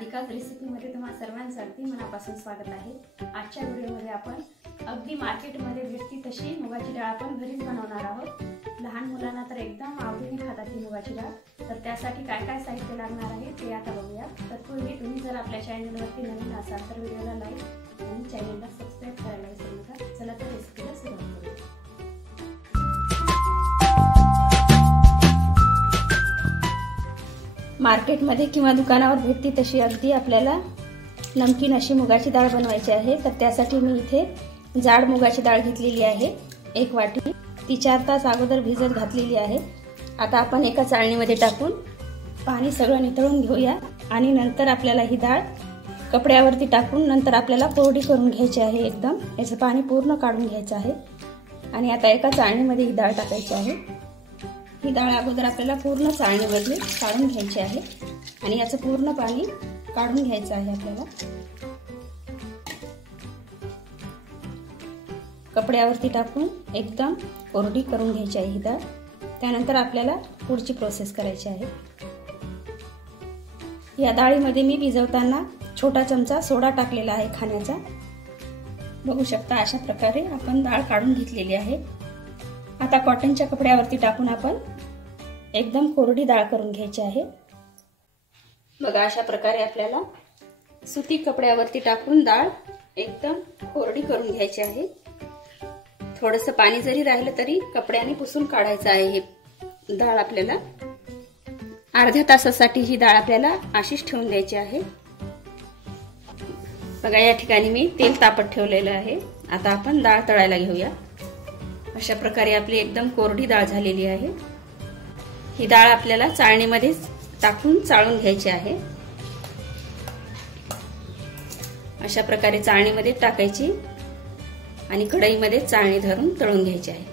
राधिकाज रेसिपीमध्ये तुम्हा सर्वांचं अगदी मनापासून स्वागत आहे। आजच्या व्हिडिओमध्ये आपण अगदी मार्केटमध्ये भेटती तशी मुगाची डाळ आपण घरीच बनवणार आहोत। लहान मुलांना तर एकदम आवडीने खातात ही मुगाची डाळ। तर त्यासाठी काय काय साहित्य लागणार आहे ते आता बघूया। तत्पूर्वी तुम्ही जर आपल्या चॅनलवरती नवीन असाल तर व्हिडिओला लाईक आणि चॅनलला सबस्क्राइब करायला विसरू नका। चला तर रेसिपीला सुरुवात करूया। मार्केटमध्ये किंवा दुकानावर भेटती तशी अगदी आपल्याला नमकीन अशी मुगाची डाळ बनवायची आहे। तर त्यासाठी मी इथे जाड मुगाची डाळ घेतलेली आहे 1 वाटी। ती 4 तास अगोदर भिजत घातलेली आहे। आता आपण एका चाळणीमध्ये टाकून पाणी सगळं नितळून घेऊया आणि नंतर आपल्याला ही डाळ कपड्यावरती टाकून नंतर आपल्याला कोरडी करून घ्यायची आहे। एकदम याचं पाणी पूर्ण काढून घ्यायचं आहे आणि आता एका चाळणीमध्ये ही डाळ टाकायची आहे। ही डाळ अगोदर आपल्याला पूर्ण चाळणीमध्ये काढून घ्यायची आहे आणि याचं पूर्ण पाणी काढून घ्यायचं आहे। आपल्याला कपड्यावरती टाकून एकदम कोरडी करून घ्यायची आहे ही डाळ। त्यानंतर आपल्याला पुढची प्रोसेस करायची आहे। या डाळीमध्ये मी भिजवताना छोटा चमचा सोडा टाकलेला आहे खाण्याचा। बघू शकता अशा प्रकारे आपण डाळ काढून घेतलेली आहे। आता कॉटनच्या कपड्यावरती टाकून आपण एकदम कोरडी डाळ करून घ्यायची आहे। बघा अशा प्रकारे आपल्याला सुती कपड्यावरती टाकून डाळ एकदम कोरडी करून घ्यायची आहे। थोडंसं पाणी जरी राहिलं तरी कपड्याने पुसून काढायचं आहे। हे डाळ आपल्याला अर्ध्या तासासाठी ही डाळ आपल्याला अशीच ठेवून द्यायची आहे। बघा या ठिकाणी मी तेल तापत ठेवलेलं आहे। आता आपण डाळ तळायला घेऊया। अशा प्रकारे आपली एकदम कोरडी डाळ झालेली आहे। ही डाळ आपल्याला चाळणीमध्ये टाकून चाळून घ्यायची आहे। अशा प्रकारे चाळणीमध्ये टाकायची आणि कढईमध्ये चाळणी धरून तळून घ्यायची आहे।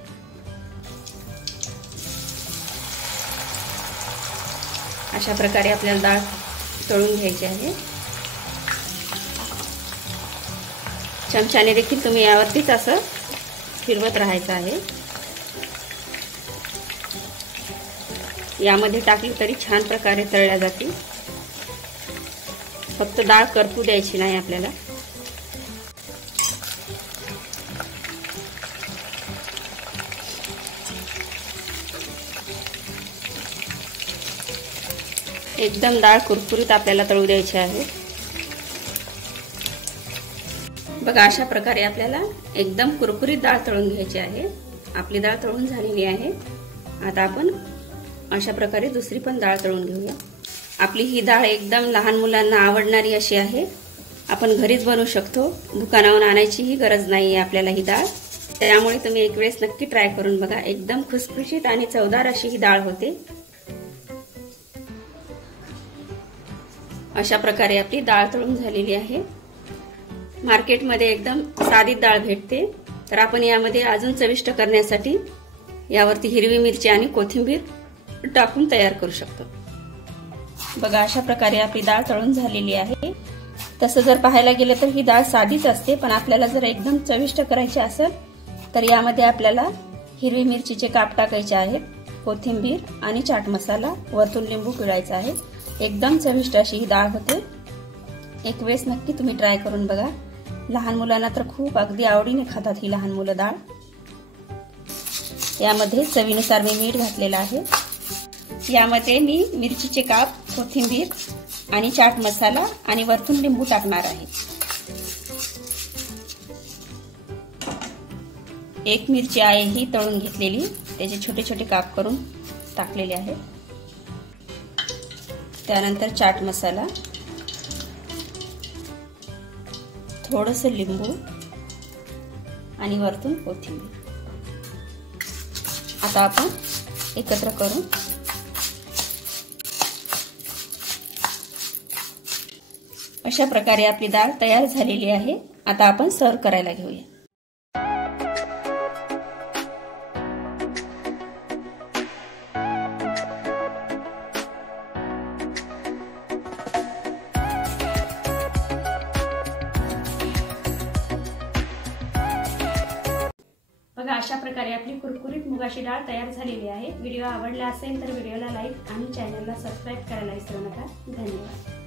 अशा प्रकारे आपल्याला डाळ तळून घ्यायची आहे। चमच्याने देखील तुम्ही यावरतीच असं फिरवत राहायचं आहे। यामध्ये टाकली तरी छान प्रकारे तळल्या जाते। फक्त डाळ करपू द्यायची नाही आपल्याला। एकदम डाळ कुरकुरीत आपल्याला तळू द्यायची आहे। बघा अशा प्रकारे आपल्याला एकदम कुरकुरीत डाळ तळून घ्यायची आहे। आपली डाळ तळून झालेली आहे। आता आपण अशा प्रकारे दुसरी पण डाळ तळून घेऊया। आपली ही डाळ एकदम लहान मुलांना आवडणारी अशी आहे। आपण घरीच बनवू शकतो, दुकानावरून आणायचीही गरज नाही आहे आपल्याला ही डाळ। त्यामुळे तुम्ही एक वेळेस नक्की ट्राय करून बघा। एकदम खुसखुशीत आणि चवदार अशी ही डाळ होते। अशा प्रकारे आपली डाळ तळून झालेली आहे। मार्केटमध्ये एकदम साधी डाळ भेटते। तर आपण यामध्ये अजून चविष्ट करण्यासाठी यावरती हिरवी मिरची आणि कोथिंबीर टाकून तयार करू शकतो। बघा अशा प्रकारे आपली डाळ तळून झालेली आहे। तसं जर पाहायला गेलं तर ही डाळ साधीच असते, पण आपल्याला जर एकदम चविष्ट करायची असेल तर यामध्ये आपल्याला हिरवी मिरचीचे काप टाकायचे आहेत, कोथिंबीर आणि चाट मसाला, वरतून लिंबू पिळायचा आहे। एकदम चविष्ट अशी ही डाळ होते। एक वेळेस नक्की तुम्ही ट्राय करून बघा। लहान मुलांना तर खूप अगदी आवडीने खातात ही लहान मुलं डाळ। यामध्ये चवीनुसार मी मीठ घातलेलं आहे। यामध्ये मी मिरचीचे काप, कोथिंबीर आणि चाट मसाला आणि वरतून लिंबू टाकणार आहे। 1 मिरची आहे ही तळून घेतलेली, त्याचे छोटे छोटे काप करून टाकलेले आहे। त्यानंतर चाट मसाला, थोडंसं लिंबू आणि वरतून कोथिंबीर। आता आपण एकत्र करून अशा प्रकारे आपली डाळ तयार झालेली आहे। आता आपण सर्व करायला घेऊया। बघा अशा प्रकारे आपली कुरकुरीत मुगाची डाळ तयार झालेली आहे। व्हिडिओ आवडला असेल तर व्हिडिओला लाईक आणि चॅनलला सबस्क्राइब करायला विसरू नका। धन्यवाद।